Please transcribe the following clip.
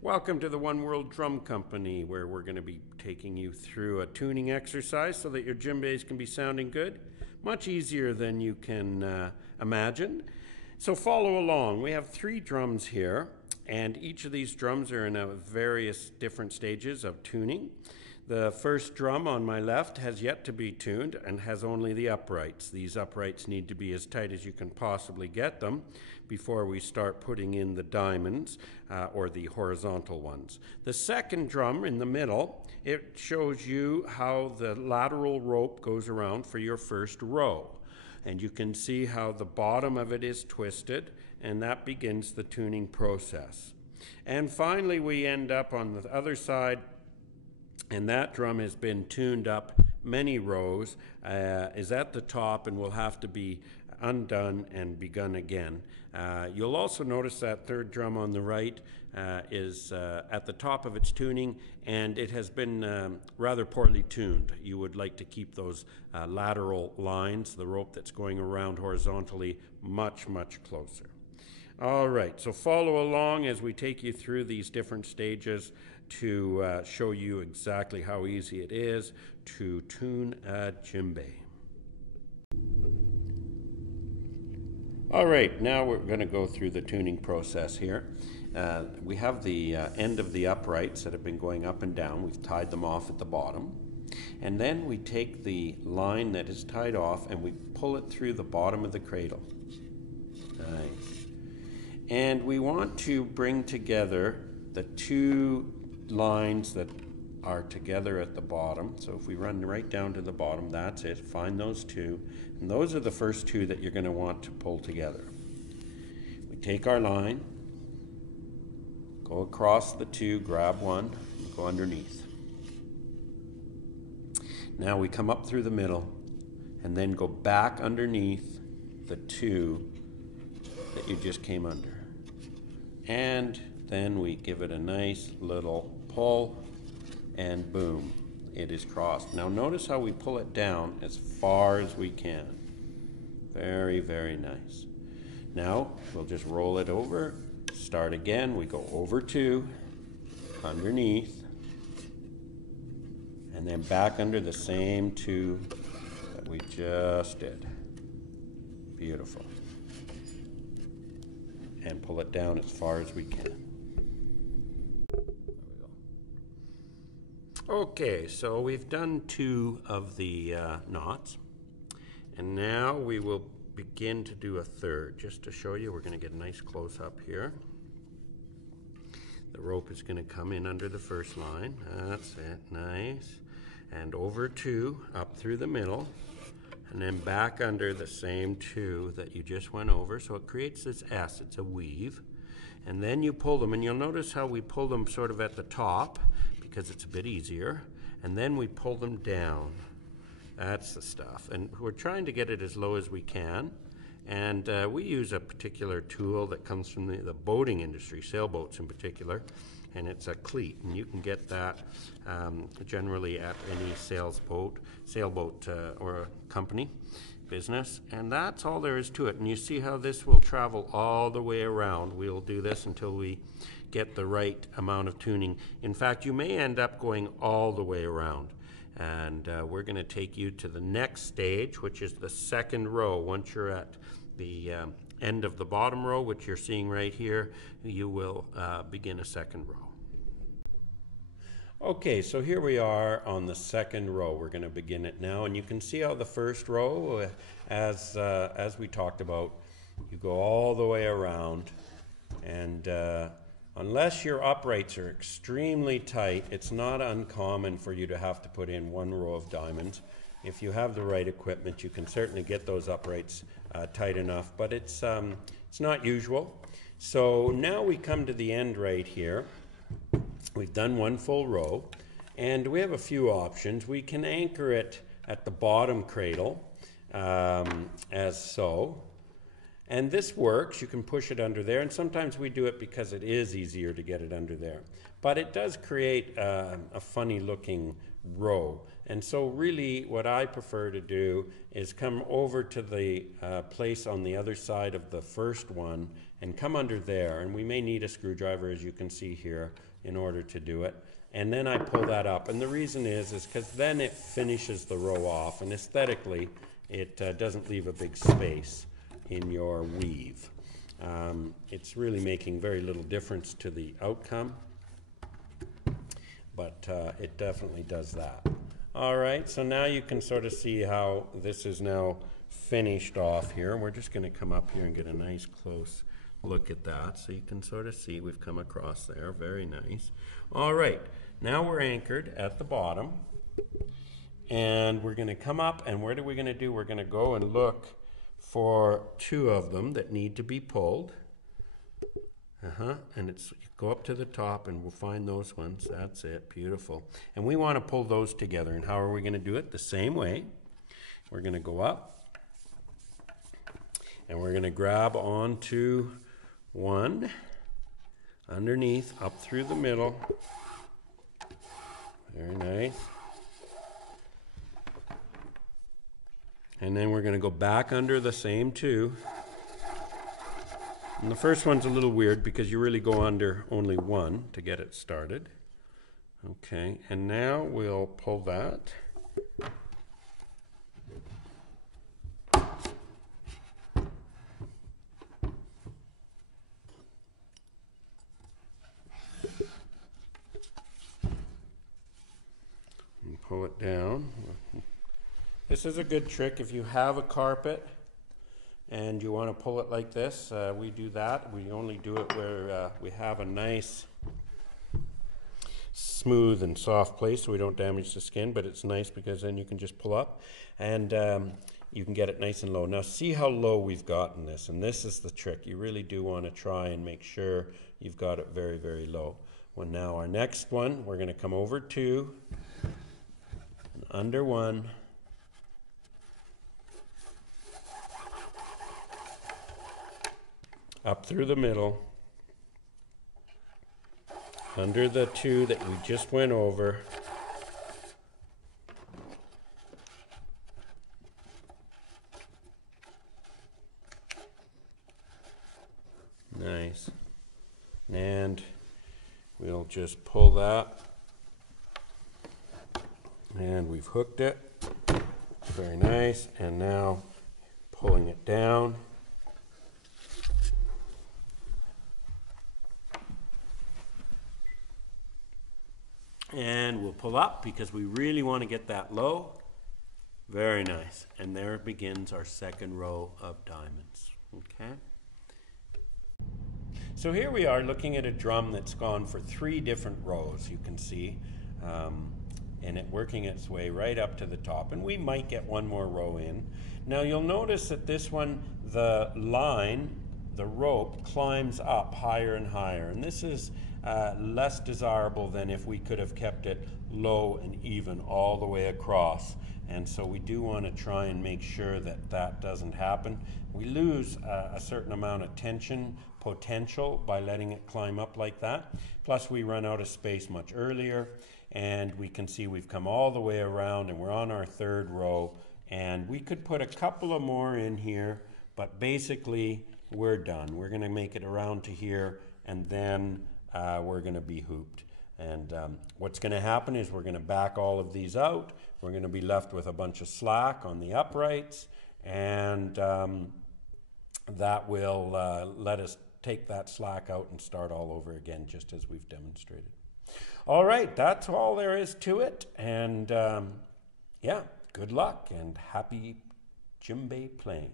Welcome to the One World Drum Company, where we're going to be taking you through a tuning exercise so that your djembes can be sounding good. Much easier than you can imagine. So follow along. We have 3 drums here, and each of these drums are in various different stages of tuning. The first drum on my left has yet to be tuned and has only the uprights. These uprights need to be as tight as you can possibly get them before we start putting in the diamonds or the horizontal ones. The second drum in the middle, it shows you how the lateral rope goes around for your first row. And you can see how the bottom of it is twisted, and that begins the tuning process. And finally we end up on the other side, and that drum has been tuned up many rows, is at the top and will have to be undone and begun again. You'll also notice that third drum on the right is at the top of its tuning, and it has been rather poorly tuned. You would like to keep those lateral lines, the rope that's going around horizontally, much closer. All right, so follow along as we take you through these different stages to show you exactly how easy it is to tune a djembe. All right, now we're going to go through the tuning process here. We have the end of the uprights that have been going up and down. We've tied them off at the bottom. And then we take the line that is tied off and we pull it through the bottom of the cradle. Nice. And we want to bring together the 2 lines that are together at the bottom. So if we run right down to the bottom, that's it. Find those 2. And those are the first 2 that you're going to want to pull together. We take our line, go across the 2, grab one, and go underneath. Now we come up through the middle and then go back underneath the 2 that you just came under. And then we give it a nice little pull, and boom, it is crossed. Now notice how we pull it down as far as we can. Very nice. Now we'll just roll it over, start again. We go over 2, underneath, and then back under the same 2 that we just did. Beautiful. And pull it down as far as we can. Okay, so we've done 2 of the knots, and now we will begin to do a third. Just to show you, we're going to get a nice close-up here. The rope is going to come in under the first line. That's it, nice. And over 2, up through the middle, and then back under the same 2 that you just went over. So it creates this S, it's a weave. And then you pull them, and you'll notice how we pull them sort of at the top, because it's a bit easier, and then we pull them down. That's the stuff. And we're trying to get it as low as we can, and we use a particular tool that comes from the boating industry, sailboats in particular, and it's a cleat, and you can get that generally at any sailboat or company business, and that's all there is to it. And you see how this will travel all the way around. We'll do this until we get the right amount of tuning. In fact, you may end up going all the way around, and we're going to take you to the next stage, which is the second row. Once you're at the end of the bottom row, which you're seeing right here, you will begin a second row. Okay, so here we are on the second row. We're going to begin it now, and you can see how the first row, as we talked about, you go all the way around, and unless your uprights are extremely tight, it's not uncommon for you to have to put in 1 row of diamonds. If you have the right equipment, you can certainly get those uprights tight enough, but it's not usual. So now we come to the end right here. We've done 1 full row, and we have a few options. We can anchor it at the bottom cradle, as so. And this works. You can push it under there, and sometimes we do it because it is easier to get it under there. But it does create a funny looking row. And so really what I prefer to do is come over to the place on the other side of the first one and come under there. And we may need a screwdriver, as you can see here, in order to do it. And then I pull that up. And the reason is because then it finishes the row off, and aesthetically, it doesn't leave a big space in your weave. It's really making very little difference to the outcome, but it definitely does that. All right, so now you can sort of see how this is now finished off here. We're just going to come up here and get a nice close look at that, so you can sort of see we've come across there. Very nice. All right, now we're anchored at the bottom, and we're going to come up, and what are we going to do? We're going to go and look for two of them that need to be pulled. And it's go up to the top and we'll find those ones. That's it. Beautiful. And we want to pull those together. And how are we going to do it? The same way. We're going to go up and we're going to grab onto one underneath, up through the middle. Very nice. And then we're going to go back under the same two. And the first one's a little weird because you really go under only one to get it started. Okay, and now we'll pull that. And pull it down. This is a good trick if you have a carpet and you want to pull it like this. We do that. We only do it where we have a nice smooth and soft place so we don't damage the skin, but it's nice because then you can just pull up and you can get it nice and low. Now see how low we've gotten this, and this is the trick. You really do want to try and make sure you've got it very, very low. Well, now our next one, we're going to come over two and under one. Up through the middle, under the two that we just went over, nice, and we'll just pull that, and we've hooked it, very nice, and now pulling it down. And we'll pull up because we really want to get that low. Very nice. And there begins our second row of diamonds. Okay. So here we are looking at a drum that's gone for 3 different rows, you can see, and it working its way right up to the top. And we might get one more row in. Now you'll notice that this one, the line, the rope, climbs up higher and higher. And this is less desirable than if we could have kept it low and even all the way across. And so we do want to try and make sure that that doesn't happen. We lose a certain amount of tension potential by letting it climb up like that. Plus we run out of space much earlier, and we can see we've come all the way around and we're on our 3rd row, and we could put a couple of more in here, but basically we're done. We're going to make it around to here, and then we're going to be hooped. And what's going to happen is we're going to back all of these out. We're going to be left with a bunch of slack on the uprights, and that will let us take that slack out and start all over again, just as we've demonstrated. All right, that's all there is to it. And yeah, good luck and happy djembe playing.